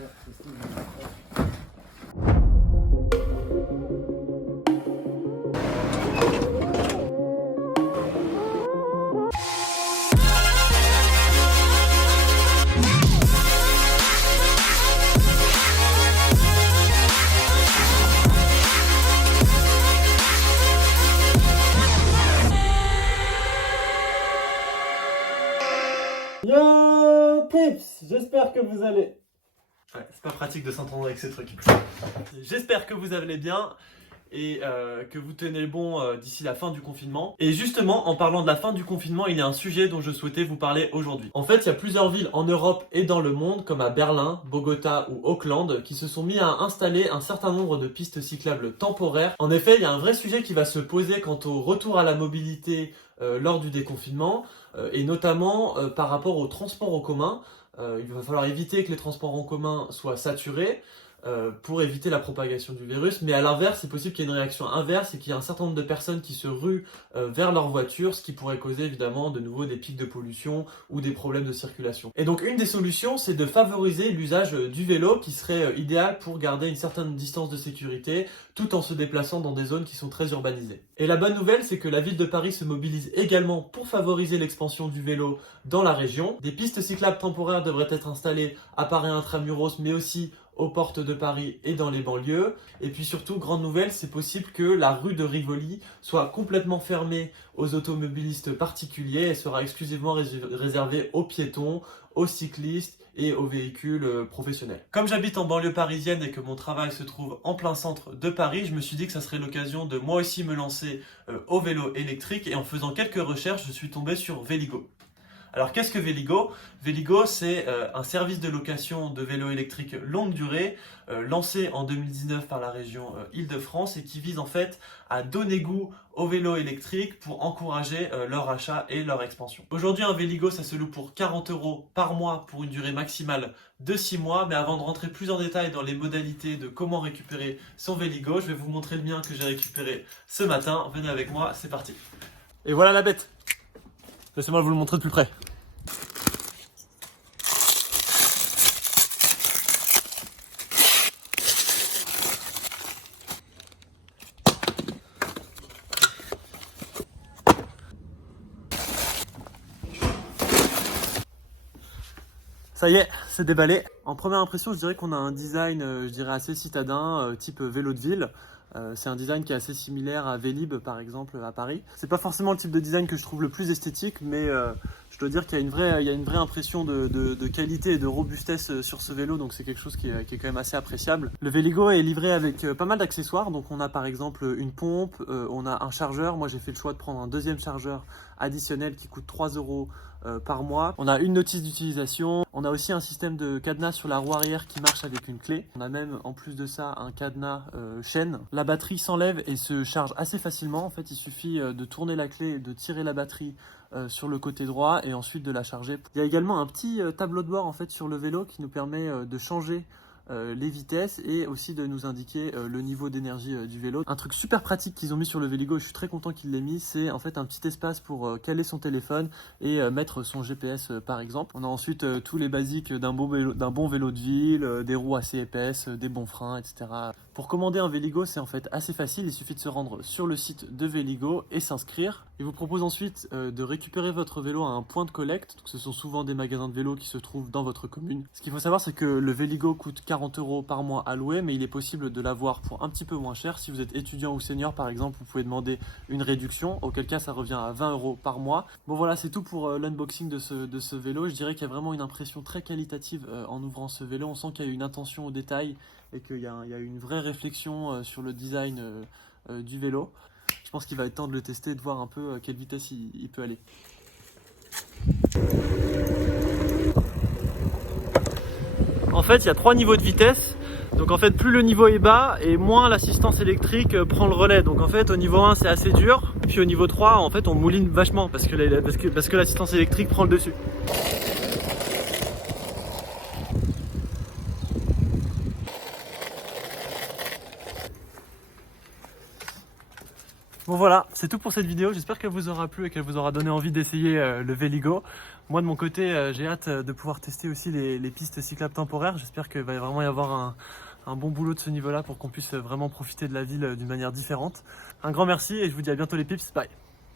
Yo Pips, j'espère que vous allez... Ouais, c'est pas pratique de s'entendre avec ces trucs. J'espère que vous allez bien et que vous tenez bon d'ici la fin du confinement. Et justement, en parlant de la fin du confinement, il y a un sujet dont je souhaitais vous parler aujourd'hui. En fait, il y a plusieurs villes en Europe et dans le monde, comme à Berlin, Bogota ou Auckland, qui se sont mis à installer un certain nombre de pistes cyclables temporaires. En effet, il y a un vrai sujet qui va se poser quant au retour à la mobilité lors du déconfinement, et notamment par rapport aux transports en commun. Il va falloir éviter que les transports en commun soient saturés pour éviter la propagation du virus, mais à l'inverse, c'est possible qu'il y ait une réaction inverse et qu'il y ait un certain nombre de personnes qui se ruent vers leur voiture, ce qui pourrait causer évidemment de nouveau des pics de pollution ou des problèmes de circulation. Et donc une des solutions, c'est de favoriser l'usage du vélo qui serait idéal pour garder une certaine distance de sécurité tout en se déplaçant dans des zones qui sont très urbanisées. Et la bonne nouvelle, c'est que la ville de Paris se mobilise également pour favoriser l'expansion du vélo dans la région. Des pistes cyclables temporaires devraient être installées à Paris intramuros, mais aussi aux portes de Paris et dans les banlieues. Et puis surtout, grande nouvelle, c'est possible que la rue de Rivoli soit complètement fermée aux automobilistes particuliers et sera exclusivement réservée aux piétons, aux cyclistes et aux véhicules professionnels. Comme j'habite en banlieue parisienne et que mon travail se trouve en plein centre de Paris, je me suis dit que ça serait l'occasion de moi aussi me lancer au vélo électrique, et en faisant quelques recherches, je suis tombé sur Véligo. Alors qu'est-ce que Véligo ? Véligo, c'est un service de location de vélos électriques longue durée lancé en 2019 par la région Île-de-France et qui vise en fait à donner goût aux vélos électriques pour encourager leur achat et leur expansion. Aujourd'hui, un Véligo, ça se loue pour 40 € par mois pour une durée maximale de 6 mois. Mais avant de rentrer plus en détail dans les modalités de comment récupérer son Véligo, je vais vous montrer le mien que j'ai récupéré ce matin. Venez avec moi, c'est parti. Et voilà la bête. Laissez-moi vous le montrer de plus près. Ça y est, c'est déballé. En première impression, je dirais qu'on a un design, assez citadin, type vélo de ville. C'est un design qui est assez similaire à Vélib par exemple à Paris. C'est pas forcément le type de design que je trouve le plus esthétique, mais je dois dire qu'il y a une vraie impression de qualité et de robustesse sur ce vélo, donc c'est quelque chose qui est quand même assez appréciable. Le Véligo est livré avec pas mal d'accessoires, donc on a par exemple une pompe, on a un chargeur. Moi j'ai fait le choix de prendre un deuxième chargeur additionnel qui coûte 3 € par mois. On a une notice d'utilisation, on a aussi un système de cadenas sur la roue arrière qui marche avec une clé. On a même en plus de ça un cadenas chaîne. La batterie s'enlève et se charge assez facilement. En fait, il suffit de tourner la clé et de tirer la batterie sur le côté droit et ensuite de la charger. Il y a également un petit tableau de bord en fait sur le vélo qui nous permet de changer les vitesses et aussi de nous indiquer le niveau d'énergie du vélo. Un truc super pratique qu'ils ont mis sur le Véligo, et je suis très content qu'ils l'aient mis, c'est en fait un petit espace pour caler son téléphone et mettre son GPS par exemple. On a ensuite tous les basiques d'un bon vélo de ville, des roues assez épaisses, des bons freins, etc. Pour commander un Véligo, c'est en fait assez facile, il suffit de se rendre sur le site de Véligo et s'inscrire. Ils vous proposent ensuite de récupérer votre vélo à un point de collecte, donc ce sont souvent des magasins de vélo qui se trouvent dans votre commune. Ce qu'il faut savoir, c'est que le Véligo coûte 40 € par mois à louer, mais il est possible de l'avoir pour un petit peu moins cher. Si vous êtes étudiant ou senior par exemple, vous pouvez demander une réduction, auquel cas ça revient à 20 € par mois. Bon voilà, c'est tout pour l'unboxing de ce vélo. Je dirais qu'il y a vraiment une impression très qualitative en ouvrant ce vélo. On sent qu'il y a une attention au détail et qu'il y a une vraie réflexion sur le design du vélo. Je pense qu'il va être temps de le tester et de voir un peu à quelle vitesse il peut aller. En fait, il y a 3 niveaux de vitesse. Donc en fait, plus le niveau est bas et moins l'assistance électrique prend le relais. Donc en fait, au niveau 1, c'est assez dur. Puis au niveau 3, en fait, on mouline vachement parce que l'assistance électrique prend le dessus. Bon voilà, c'est tout pour cette vidéo. J'espère qu'elle vous aura plu et qu'elle vous aura donné envie d'essayer le Véligo. Moi de mon côté, j'ai hâte de pouvoir tester aussi les pistes cyclables temporaires. J'espère qu'il va vraiment y avoir un bon boulot de ce niveau-là pour qu'on puisse vraiment profiter de la ville d'une manière différente. Un grand merci et je vous dis à bientôt les pips, bye.